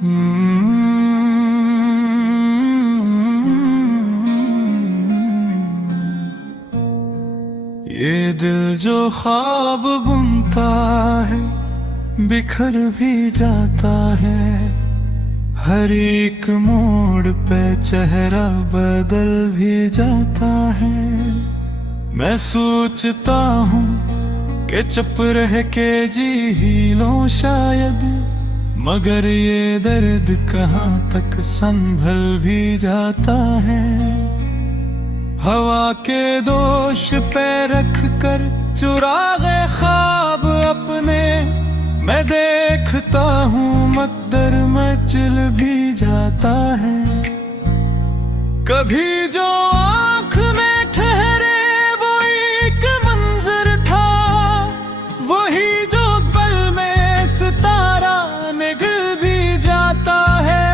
ये दिल जो ख्वाब बुनता है बिखर भी जाता है, हर एक मोड़ पे चेहरा बदल भी जाता है। मैं सोचता हूँ कि चुप रह के जी ही लो शायद, मगर ये दर्द कहाँ तक संभल भी जाता है। हवा के दोष पे रख कर चुरागे ख्वाब अपने, मैं देखता हूँ मकदर मचल भी जाता है। कभी जो आँख में ठहरे वो एक मंजर था, वही जो पल में सितारा निगल भी जाता है।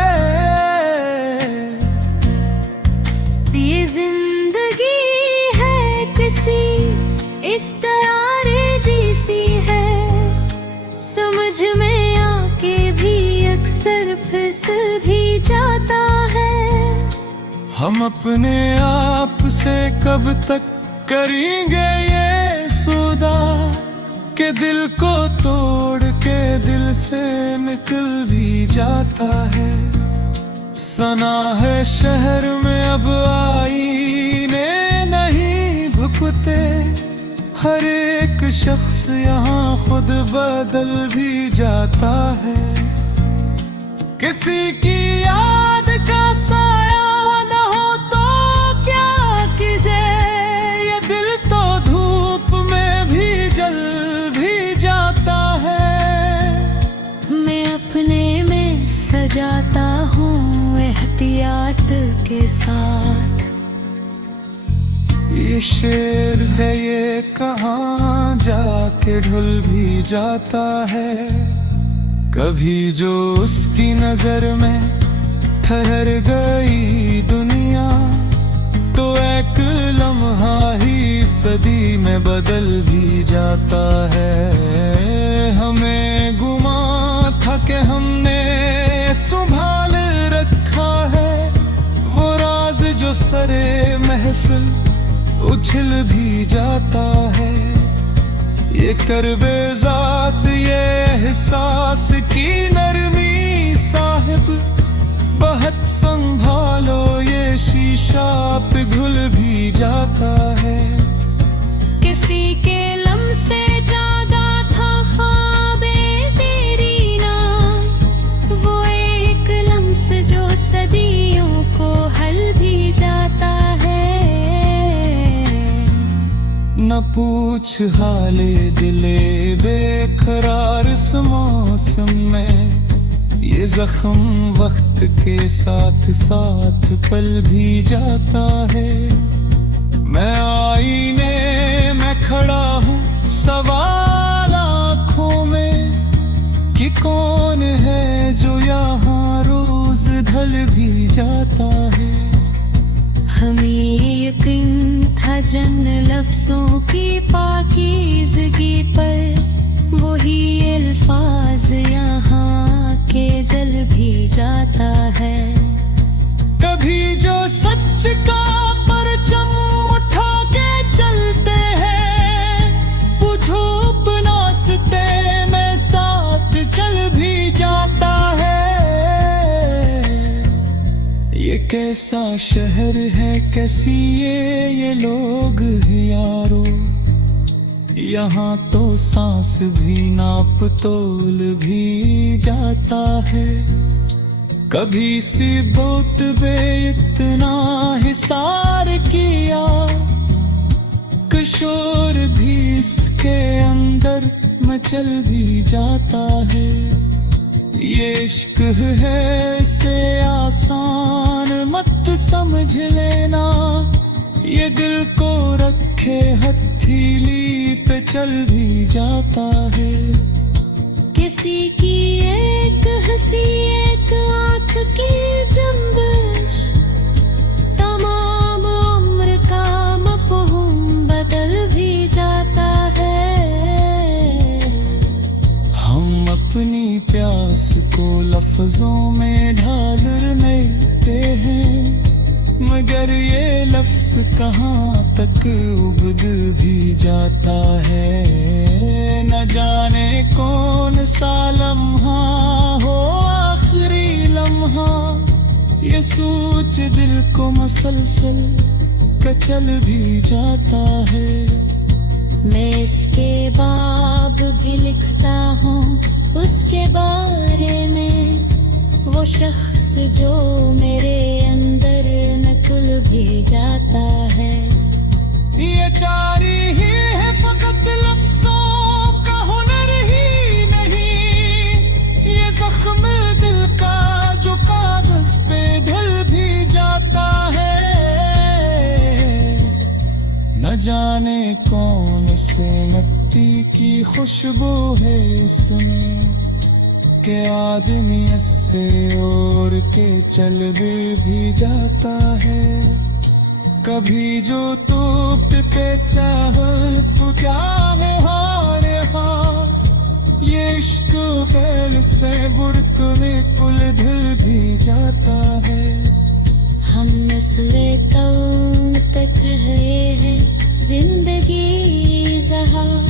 ये जिंदगी है किसी इस तारे जैसी है, समझ में आके भी अक्सर फिसल भी जाता है। हम अपने आप से कब तक करेंगे ये सौदा, के दिल को तोड़ के दिल से निकल भी जाता है। सना है शहर में अब आईने नहीं भुकते, हर एक शख्स यहाँ खुद बदल भी जाता है। किसी की याद का साया न हो तो क्या कीजे, ये दिल तो धूप में भी जल भी जाता है। मैं अपने में सजाता हूँ एहतियात के साथ, ये शेर है ये कहाँ जाके ढुल भी जाता है। कभी जो उसकी नजर में ठहर गई दुनिया, तो एक लम्हा ही सदी में बदल भी जाता है। हमें गुमा था कि हमने संभाल रखा है, वो राज जो सरे महफिल उछल भी जाता है। ये करबे ज़ात ये एहसास की नरमी साहिब, बहुत संभालो ये शीशा पिघल भी जाता है। किसी के लम्से ज्यादा था ख्वाबे तेरी ना, वो एक लम्स जो सदियों को हल भी जाता है। न पूछ हाले दिले बेकरार इस मौसम में, ये जख्म वक्त के साथ साथ पल भी जाता है। मैं आईने में खड़ा हूँ सवाल आँखों में, कि कौन है जो यहाँ रोज ढल भी जाता है। हमें यकीन था जन लफ्जों की पाकीज़गी पर, वही अल्फाज यहाँ के जल भी जाता है। कभी जो सच का परचम उठा के चलते हैं, वो धूप नासते में साथ चल भी जाता है। ये कैसा शहर है कैसी ये लोग यारो, यहाँ तो सांस भी नाप तोल भी जाता है। कभी सी बहुत बे इतना हिसार किया, किशोर भी इसके अंदर मचल भी जाता है। ये इश्क है इसे आसान मत समझ लेना, ये दिल को रखे हथेली पे चल भी जाता है। किसी की एक हंसी एक आँख की जंबिश, तमाम उम्र का मफ़हूम बदल भी जाता है। हम अपनी प्यास को लफ्जों में ढाल लेते हैं, मगर ये लफ्ज कहाँ तक उबद भी जाता है। न जाने कौन सा लम्हा हो आखिरी लम्हा, ये सोच दिल को मसलसल कचल भी जाता है। मैं इसके बाब भी लिखता हूँ उसके बारे में, वो शख्स जो मेरे अंदर नकुल भी जाता है। ये जारी ही है फकत लफ्जों का हुनर ही नहीं, ये जख्म दिल का जो कागज पे ढल भी जाता है। न जाने कौन से मिट्टी की खुशबू है इसमें, के आदमी इससे और के चल भी जाता है। कभी जो तू पे चाह तो क्या है हारे हार, ये इश्क पहल से बुरत में कुल दिल भी जाता है। हम नस्ले कौम तक है जिंदगी जहाँ,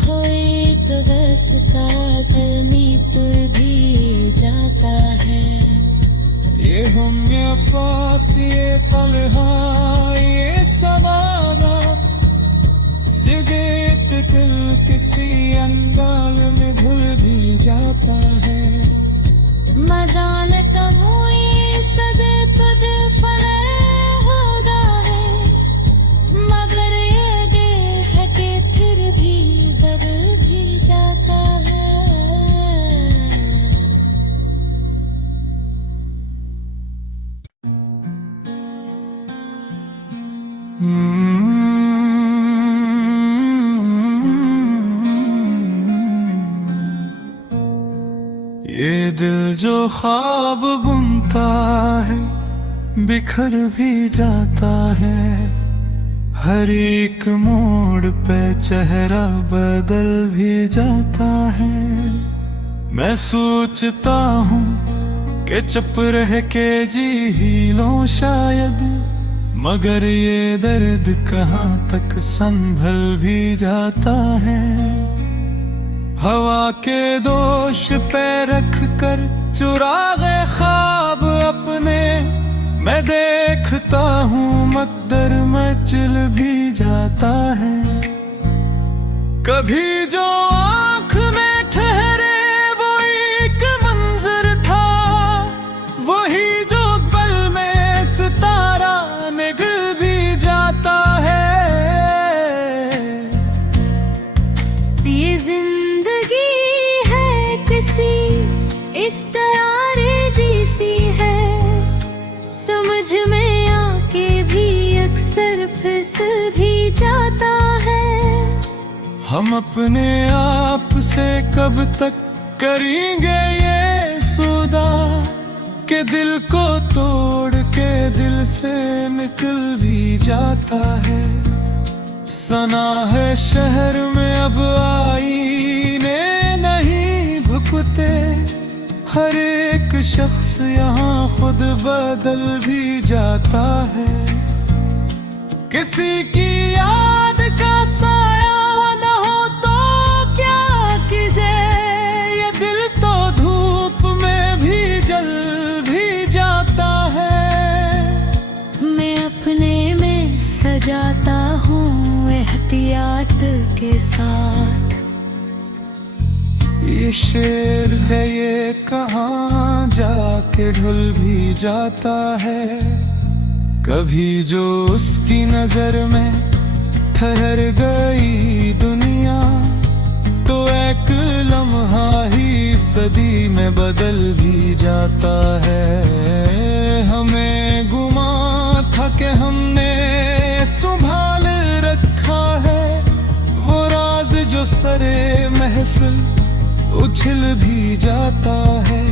कोई तो बस का दलनी तुर भी जाता है। ये हम ये अफाफ ये तलहा ये समाना, सिगेत दिल किसी अंगाल में धुल भी जाता है। मजान कब हुई सदे तुद फले होगा है, मगर ये दिल है कि फिर भी बदल भी जाता है। ये दिल जो ख्वाब बुनता है बिखर भी जाता है, हर एक मोड़ पे चेहरा बदल भी जाता है। मैं सोचता हूँ कि चुप रह के जी ही लो शायद, मगर ये दर्द कहाँ तक संभल भी जाता है। हवा के दोष पे रख कर चुरागे ख्वाब अपने, मैं देखता हूँ मकदर मचल भी जाता है। कभी जो आँख में ठहरे वो एक मंजर था, वही जो पल में सितारा निगल भी जाता है। ये जिंदगी है किसी इस तैयारे जैसी है, समझ में आके भी अक्सर फिसल भी जाता है। हम अपने आप से कब तक करेंगे ये सौदा, के दिल को तोड़ के दिल से निकल भी जाता है। सना है शहर में अब आईने नहीं भुकते, हर एक शख्स यहाँ खुद बदल भी जाता है। किसी की याद का साया न हो तो क्या कीजे, ये दिल तो धूप में भी जल भी जाता है। मैं अपने में सजाता हूँ एहतियात के साथ, ये शेर है ये कहाँ जाके ढुल भी जाता है। कभी जो उसकी नजर में ठहर गई दुनिया, तो एक लम्हा ही सदी में बदल भी जाता है। हमें गुमा था कि हमने संभाल रखा है, वो राज जो सरे महफिल उछल भी जाता है।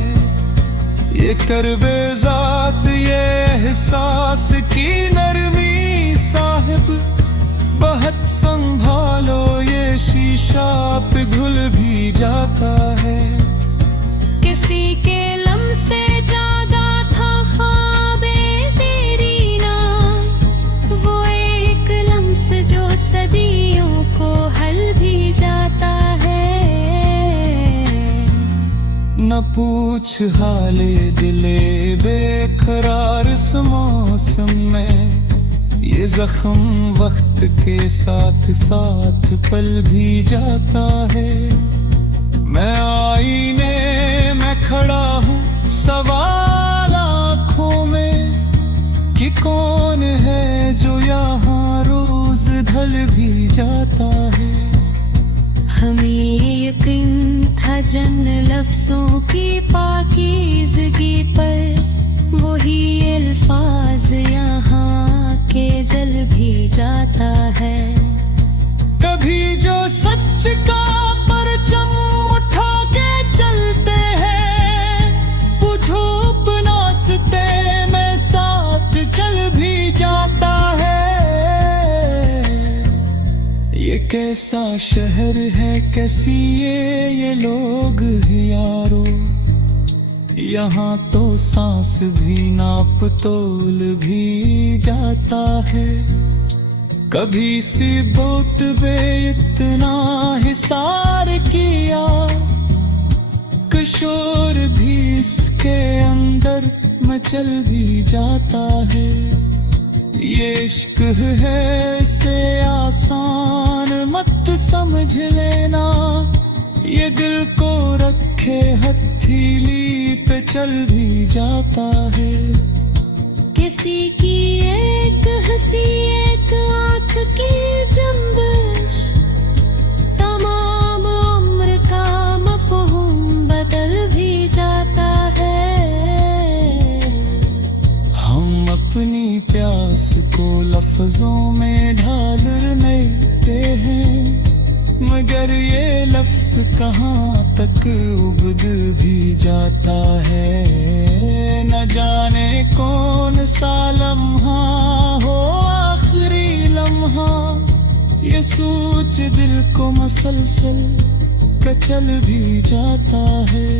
ये करबे ज़ात ये एहसास की नरमी साहिब, बहुत संभालो ये शीशा पिघल भी जाता है। न पूछ हाले दिले बेकरार इस मौसम में। ये जख्म वक्त के साथ साथ पल भी जाता है। मैं आईने में खड़ा हूँ सवाल आँखों में कि कौन है जो यहाँ रोज ढल भी जाता है। हमें यकीन था जन लफ्जों की पाकीज़गी पर, वही अल्फाज यहाँ के जल भी जाता है। कभी जो सच का परचम उठा के चलते हैं, वो धूप नाचते में साथ चल भी जाता है। ये कैसा शहर है, कैसी ये लोग यारो। यहाँ तो सांस भी नाप तोल भी जाता है। कभी सी बहुत बे इतना हिसार किया, किशोर भी इसके अंदर मचल भी जाता है। ये इश्क है इसे आसान मत समझ लेना, ये दिल को रखे हथेली पे चल भी जाता है। किसी की एक हंसी एक आँख की जंबिश, तमाम उम्र का मफ़हूम बदल भी जाता है। हम अपनी प्यास को लफ्जों में ढाल लेते हैं, मगर ये लफ्ज कहाँ तक उबद भी जाता है। न जाने कौन सा लम्हा हो आखिरी लम्हा, ये सोच दिल को मसलसल कचल भी जाता है।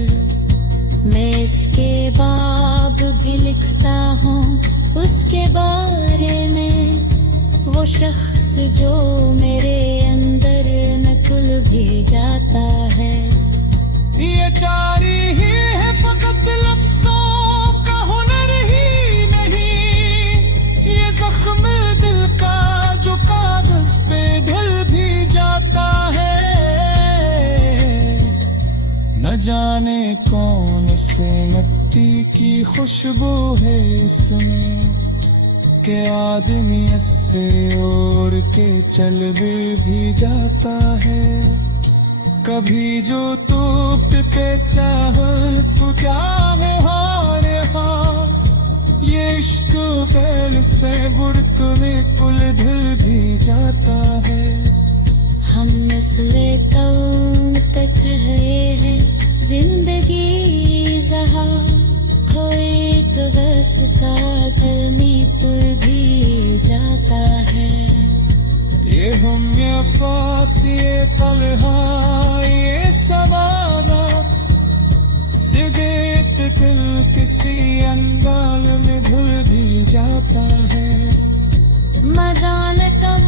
मैं इसके बाब भी लिखता हूँ उसके बारे में, वो शख्स जो मेरे अंदर नकुल भी जाता है। ये जारी ही है फकत लफ्जों का हुनर ही नहीं, ये जख्म दिल का जो कागज पे ढल भी जाता है। न जाने कौन से मिट्टी की खुशबू है इसमें, के आदमी इससे और के चल भी जाता है। कभी जो तू पे चाह तो क्या है हारे हाँ, ये इश्क पहल से बुर्त में पुल धुल भी जाता है। हम नस्ले कौम तक है जिंदगी जहाँ, कोई तो वैसता धरनी तुर भी जाता है। ये हम ये फास ये तलहा ये सवाना, सिगरेट दिल किसी अंगाल में भूल भी जाता है। मजाल कब